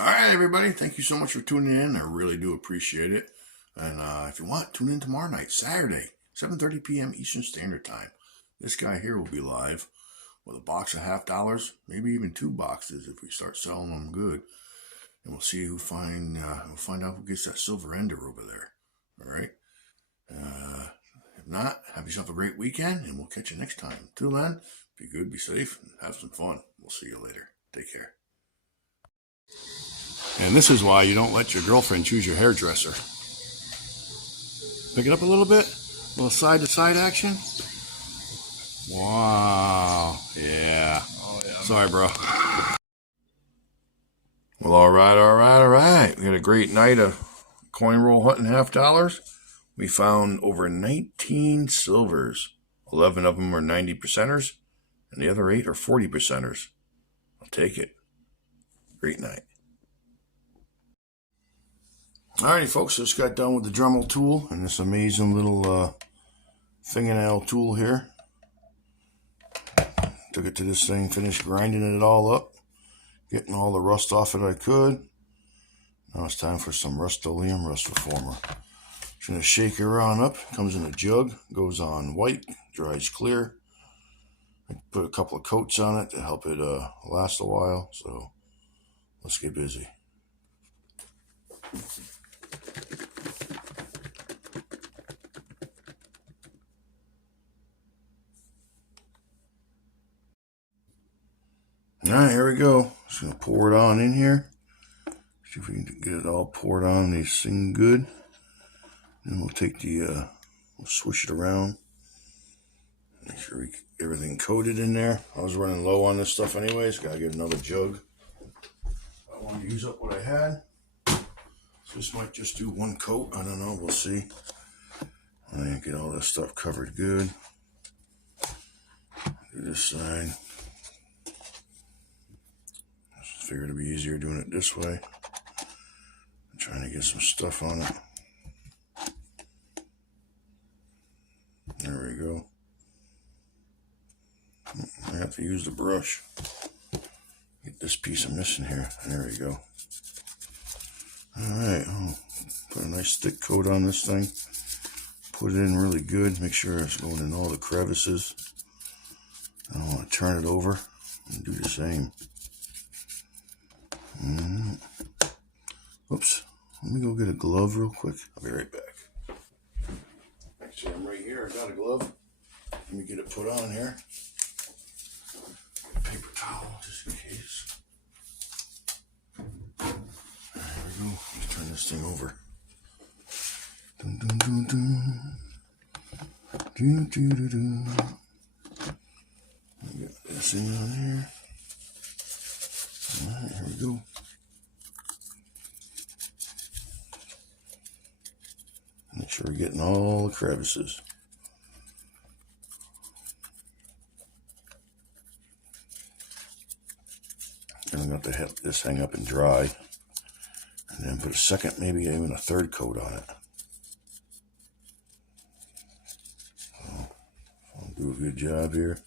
All right, everybody. Thank you so much for tuning in. I really do appreciate it. And if you want, tune in tomorrow night, Saturday, 7:30 p.m. Eastern Standard Time. This guy here will be live with a box of $half, maybe even 2 boxes if we start selling them good. And we'll see we'll find out who gets that silver ender over there. All right. If not, have yourself a great weekend, and we'll catch you next time. Till then, be good, be safe, and have some fun. We'll see you later. Take care. And this is why you don't let your girlfriend choose your hairdresser. Pick it up a little bit. A little side-to-side action. Wow. Yeah. Oh, yeah. Sorry, bro. Well, all right. We had a great night of coin roll hunting $half. We found over 19 silvers. 11 of them are 90%ers, and the other 8 are 40%ers. I'll take it. Great night. Alrighty, folks, just got done with the Dremel tool and this amazing little fingernail tool here. Took it to this thing, finished grinding it all up, getting all the rust off it I could. Now it's time for some Rust-Oleum Rust Reformer. Just going to shake it around up. Comes in a jug, goes on white, dries clear. I put a couple of coats on it to help it last a while, so let's get busy. Alright, here we go. Just going to pour it on in here. See if we can get it all poured on this thing good. Then we'll take we'll swish it around. Make sure we get everything coated in there. I was running low on this stuff anyways. Gotta get another jug. I want to use up what I had. So this might just do 1 coat. I don't know. We'll see. And get all this stuff covered good. Do this side. Just figured it'd be easier doing it this way. I'm trying to get some stuff on it. There we go. I have to use the brush. Get this piece I'm missing here. There we go. Alright, put a nice thick coat on this thing. Put it in really good. Make sure it's going in all the crevices. I want to turn it over and do the same. Oops. Let me go get a glove real quick. I'll be right back. Actually, I'm right here. I got a glove. Let me get it put on here. Paper towel, just in case. There we go. Let's turn this thing over. Dun, dun, dun, dun. Do, do, do, do. Get this in on here. Alright, here we go. Make sure we're getting all the crevices. And I'm going to have this hang up and dry. And then put a second, maybe even a third coat on it. So, I'll do a good job here.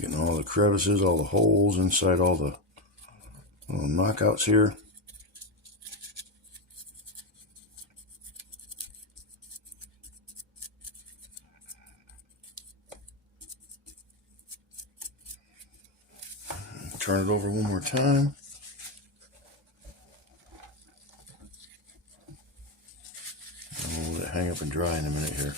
Getting all the crevices, all the holes inside all the little knockouts here. Turn it over one more time. And we'll let it hang up and dry in a minute here.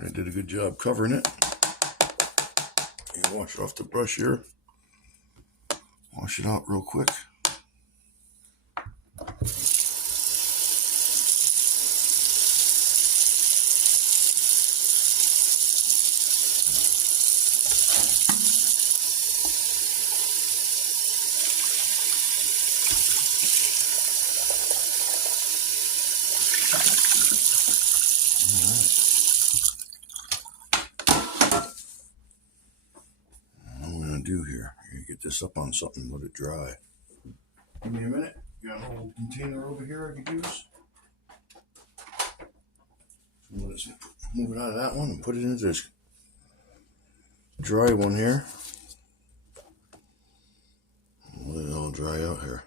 I did a good job covering it. You can wash it off the brush here. Wash it out real quick. do here. You get get this up on something, let it dry. Give me a minute. Got a little container over here I could use. So let's move it out of that one and put it into this dry one here. Let it all dry out here.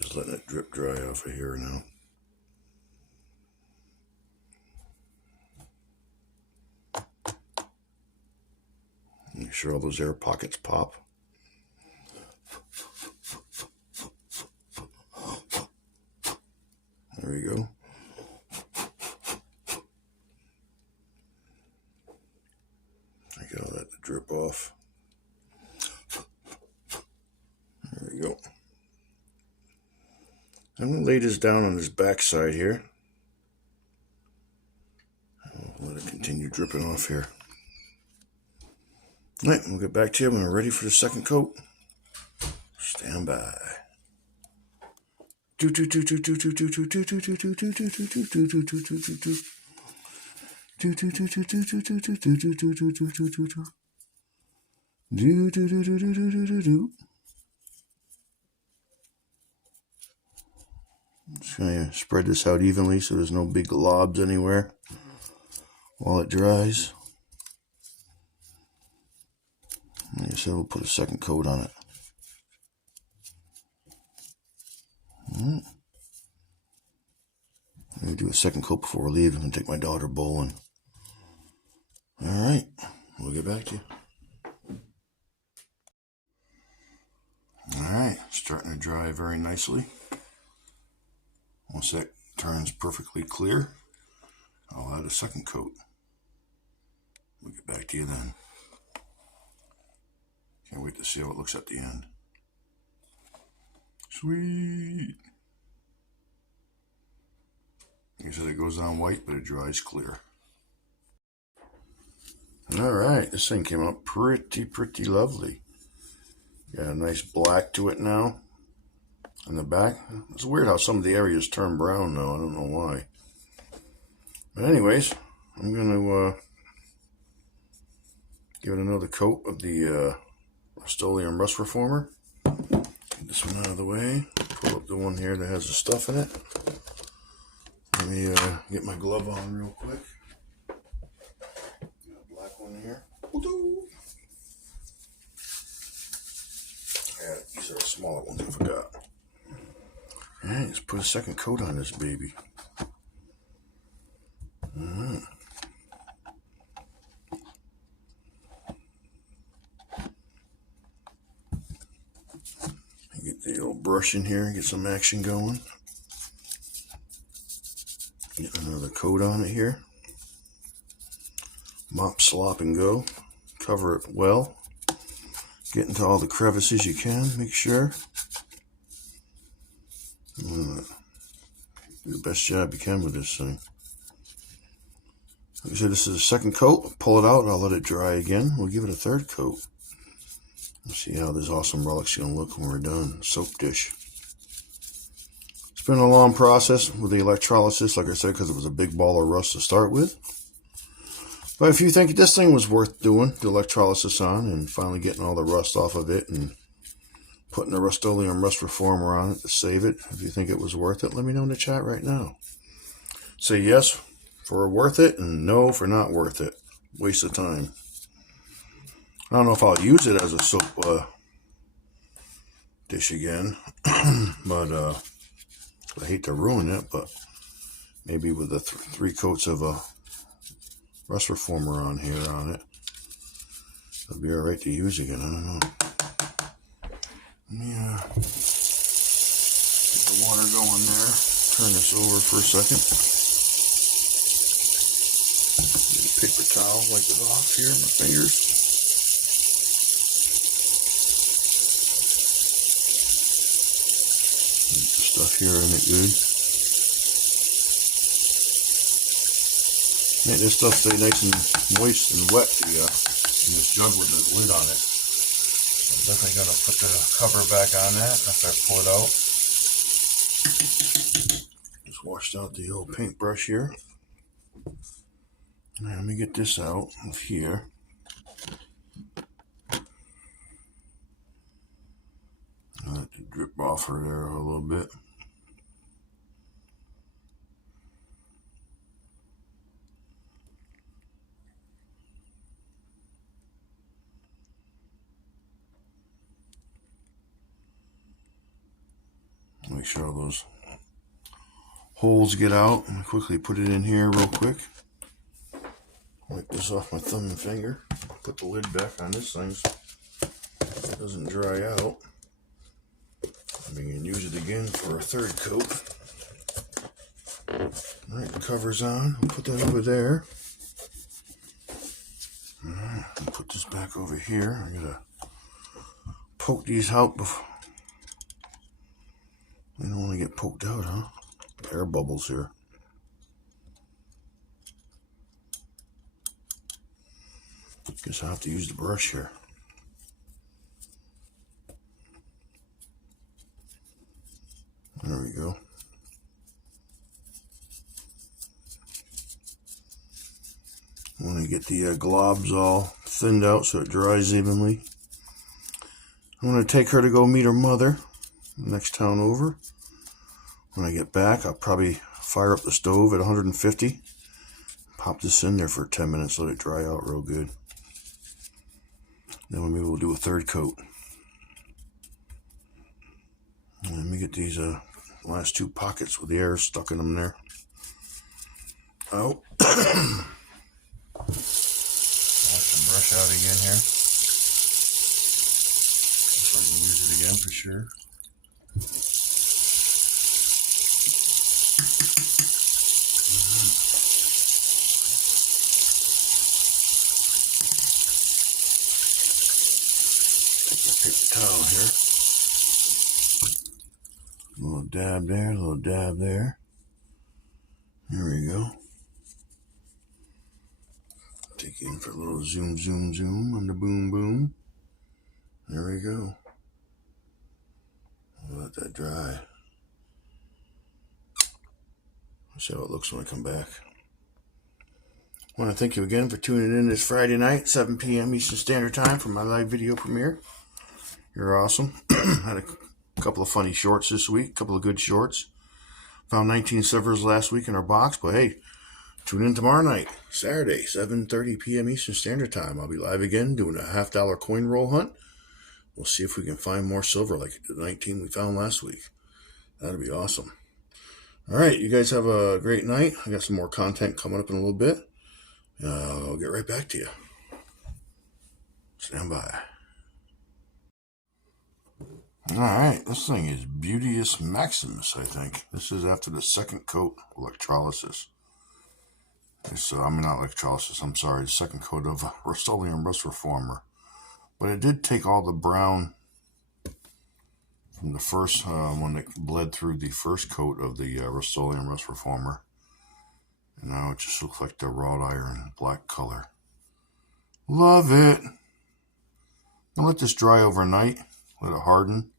Just letting it drip dry off of here now. Make sure all those air pockets pop. There you go. I get all that to drip off. There we go. I'm going to lay this down on this back side here. I'll let it continue dripping off here. All right, we'll get back to you when we're ready for the second coat. Stand by. Just gonna spread this out evenly so there's no big globs anywhere while it dries. Like I said, we'll put a second coat on it. I'm going to do a second coat before we leave. I'm going to take my daughter bowling. Alright, we'll get back to you. Alright, starting to dry very nicely. Once that turns perfectly clear, I'll add a second coat. We'll get back to you then. Can't wait to see how it looks at the end. Sweet! Like I said, it goes on white, but it dries clear. Alright, this thing came out pretty lovely. Got a nice black to it now on the back. It's weird how some of the areas turn brown though. I don't know why. But anyways, I'm going to give it another coat of the Rust-Oleum Rust Reformer. Get this one out of the way. Pull up the one here that has the stuff in it. Let me get my glove on real quick. Got a black one here. Yeah, these are the smaller ones, I forgot. Alright, let's put a second coat on this baby. Alright. Get the old brush in here and get some action going. Get another coat on it here. Mop, slop, and go. Cover it well. Get into all the crevices you can, make sure. Do the best job you can with this thing. Like I said, this is a second coat. Pull it out, I'll let it dry again. We'll give it a third coat. Let's see how this awesome relic's going to look when we're done. Soap dish. It's been a long process with the electrolysis, like I said, because it was a big ball of rust to start with. But if you think this thing was worth doing the electrolysis on and finally getting all the rust off of it and putting the Rust-Oleum Rust Reformer on it to save it, if you think it was worth it, let me know in the chat right now. Say yes for worth it and no for not worth it. Waste of time. I don't know if I'll use it as a soap dish again, but I hate to ruin it, but maybe with the 3 coats of a Rust Reformer on here on it, it'll be alright to use again. I don't know. Let me get the water going there. Turn this over for a second. Get a paper towel, wipe it off here, my fingers. Stuff here in it good. Make this stuff stay nice and moist and wet in this jug with the lid on it. So I'm definitely going to put the cover back on that after I pull it out. Just washed out the old paintbrush here. Now let me get this out of here. drip off her there a little bit. Make sure all those holes get out. I'm gonna quickly put it in here real quick. Wipe this off my thumb and finger. Put the lid back on this thing so it doesn't dry out. We can use it again for a third coat. Alright, the cover's on. I'll put that over there. Alright, I'll put this back over here. I gotta poke these out before. They don't want to get poked out, huh? Air bubbles here. Guess I'll have to use the brush here. There we go. I want to get the globs all thinned out so it dries evenly. I want to take her to go meet her mother next town over. When I get back, I'll probably fire up the stove at 150. Pop this in there for 10 minutes, let it dry out real good. Then maybe we'll do a third coat. And let me get these last two pockets with the air stuck in them there. Oh. Wash the brush out again here. See if I can use it again for sure. Take the paper towel here. A little dab there, a little dab there. There we go. Take it in for a little zoom, zoom, zoom on the boom, boom. There we go. I'll let that dry. Let's see how it looks when I come back. I want to thank you again for tuning in this Friday night, 7 p.m. Eastern Standard Time for my live video premiere. You're awesome. Had a couple of funny shorts this week, a couple of good shorts. Found 19 silvers last week in our box, but hey, tune in tomorrow night, Saturday, 7:30 p.m. Eastern Standard Time. I'll be live again doing a $50 coin roll hunt. We'll see if we can find more silver like the 19 we found last week. That'd be awesome. All right, you guys have a great night. I got some more content coming up in a little bit. I'll get right back to you. Stand by. All right, this thing is Beauteous Maximus, I think. This is after the second coat electrolysis. Not electrolysis, I'm sorry, the second coat of Rust-Oleum Rust Reformer. But it did take all the brown from the first, when it bled through the first coat of the Rust-Oleum Rust Reformer. And now it just looks like the wrought iron black color. Love it. I'll let this dry overnight, let it harden.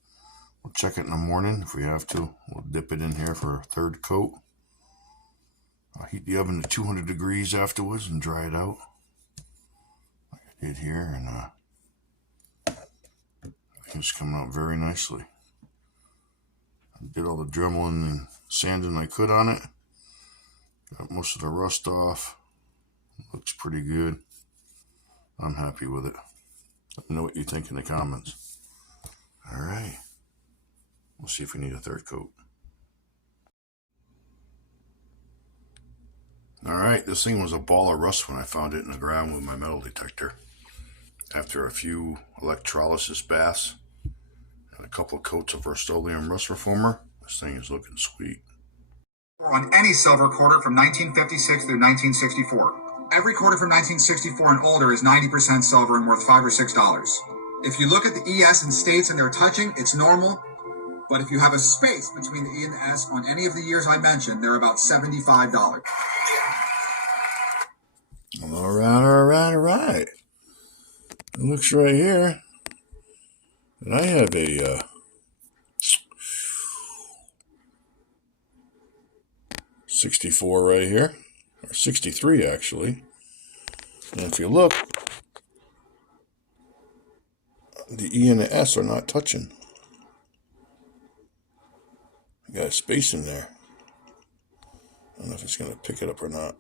We'll check it in the morning if we have to. We'll dip it in here for a third coat. I'll heat the oven to 200 degrees afterwards and dry it out like I did here, and it's coming out very nicely. I did all the dremeling and sanding I could on it. Got most of the rust off. Looks pretty good. I'm happy with it. Let me know what you think in the comments. All right. We'll see if we need a third coat. All right, this thing was a ball of rust when I found it in the ground with my metal detector. After a few electrolysis baths and a couple of coats of Rust-Oleum Rust Reformer, this thing is looking sweet. On any silver quarter from 1956 through 1964. Every quarter from 1964 and older is 90% silver and worth $5 or $6. If you look at the ES and states and they're touching, it's normal. But if you have a space between the E and the S on any of the years I mentioned, they're about $75. All right. It looks right here. And I have a 64 right here, or 63 actually. And if you look, the E and the S are not touching. of space in there. I don't know if it's going to pick it up or not.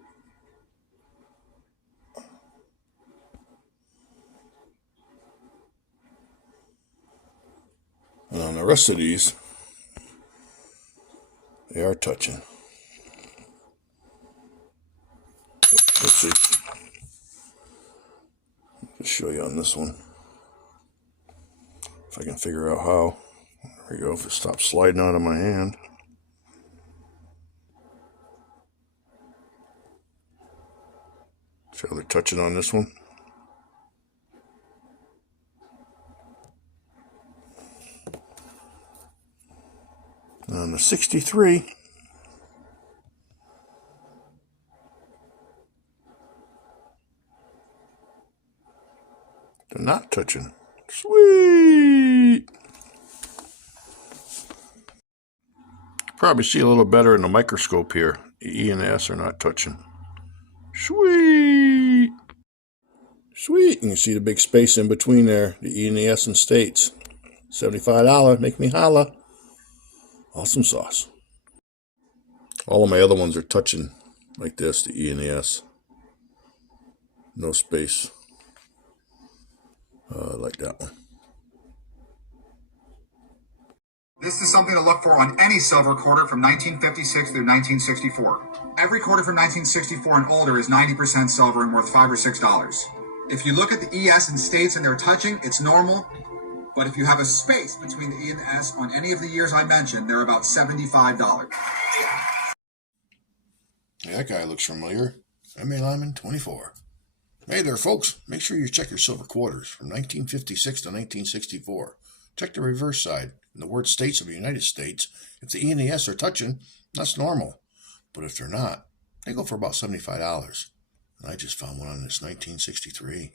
And on the rest of these, they are touching. Let's see. Just show you on this one. If I can figure out how. There we go. If it stops sliding out of my hand. See how they're touching on this one? On the 63, they're not touching. Sweet! Probably see a little better in the microscope here. The E and the S are not touching. Sweet! Sweet! And you see the big space in between there. The E and the S in states. $75. Make me holla. Awesome sauce. All of my other ones are touching like this, the E and the S. No space. Like that one. This is something to look for on any silver quarter from 1956 through 1964. Every quarter from 1964 and older is 90% silver and worth $5 or $6. If you look at the ES in states and they're touching, it's normal. But if you have a space between the E and the S on any of the years I mentioned, they're about $75. Yeah, that guy looks familiar. M.A. Lyman, 24. Hey there, folks. Make sure you check your silver quarters from 1956 to 1964. Check the reverse side. In the word states of the United States, if the E and the S are touching, that's normal. But if they're not, they go for about $75. And I just found one on this 1963.